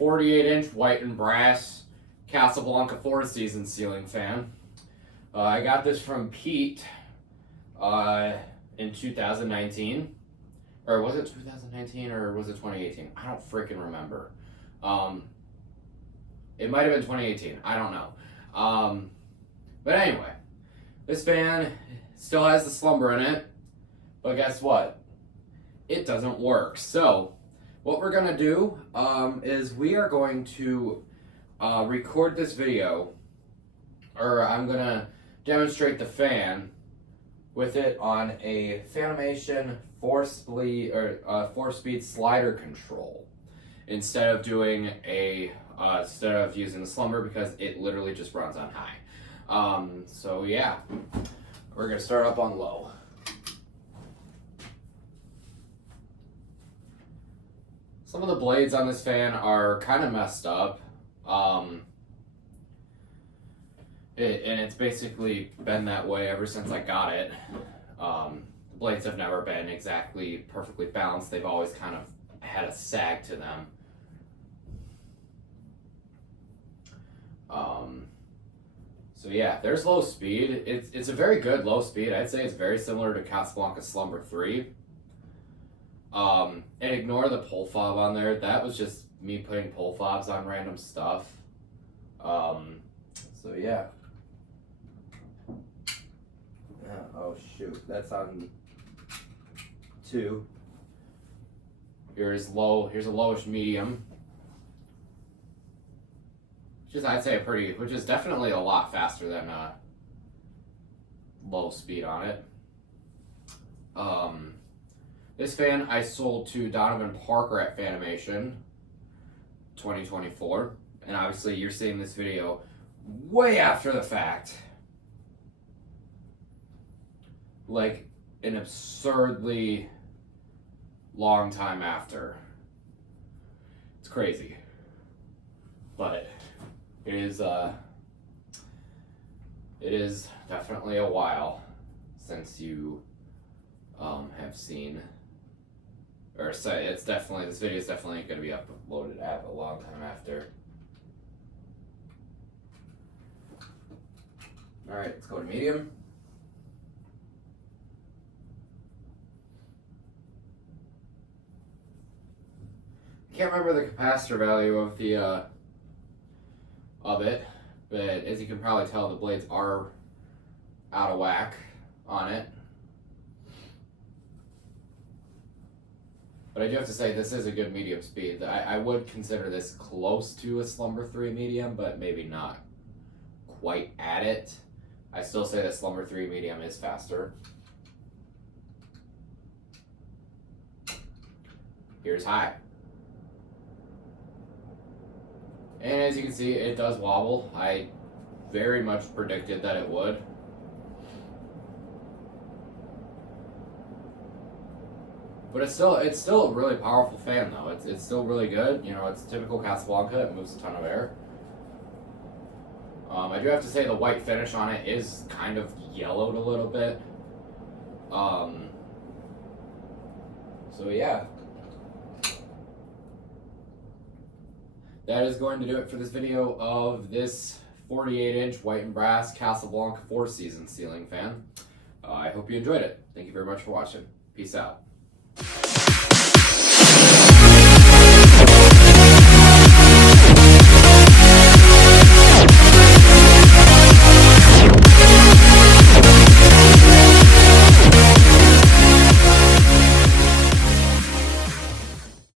48-inch white and brass Casablanca 4-season ceiling fan. I got this from Pete in 2019. Or was it 2019 or was it 2018? I don't freaking remember. It might have been 2018. I don't know. But anyway, this fan still has the slumber in it. But guess what? It doesn't work. So what we're going to do is we are going to record this video, or I'm going to demonstrate the fan with it on a fanimation 4-speed slider control instead of doing instead of using the slumber, because it literally just runs on high. So yeah, we're going to start up on low. Some of the blades on this fan are kind of messed up. And it's basically been that way ever since I got it. The blades have never been exactly perfectly balanced. They've always kind of had a sag to them. So yeah, there's low speed. It's a very good low speed. I'd say it's very similar to Casablanca Slumber 3. And ignore the pole fob on there. That was just me putting pole fobs on random stuff. So yeah. Oh shoot, that's on 2. Here's a lowish medium. I'd say which is definitely a lot faster than low speed on it. This fan I sold to Donovan Parker at Fanimation 2024, and obviously you're seeing this video way after the fact, like an absurdly long time after. It's crazy, but it is definitely a while since you have seen, or say it's definitely, this video is definitely going to be uploaded at a long time after. All right, let's go to medium. I can't remember the capacitor value of the of it, but as you can probably tell, the blades are out of whack on it. But I do have to say, this is a good medium speed. I would consider this close to a Slumber 3 medium, but maybe not quite at it. I still say that Slumber 3 medium is faster. Here's high. And as you can see, it does wobble. I very much predicted that it would. But it's still a really powerful fan though. It's still really good. You know, it's typical Casablanca. It moves a ton of air. I do have to say the white finish on it is kind of yellowed a little bit. So yeah. That is going to do it for this video of this 48-inch white and brass Casablanca 4-season ceiling fan. I hope you enjoyed it. Thank you very much for watching. Peace out.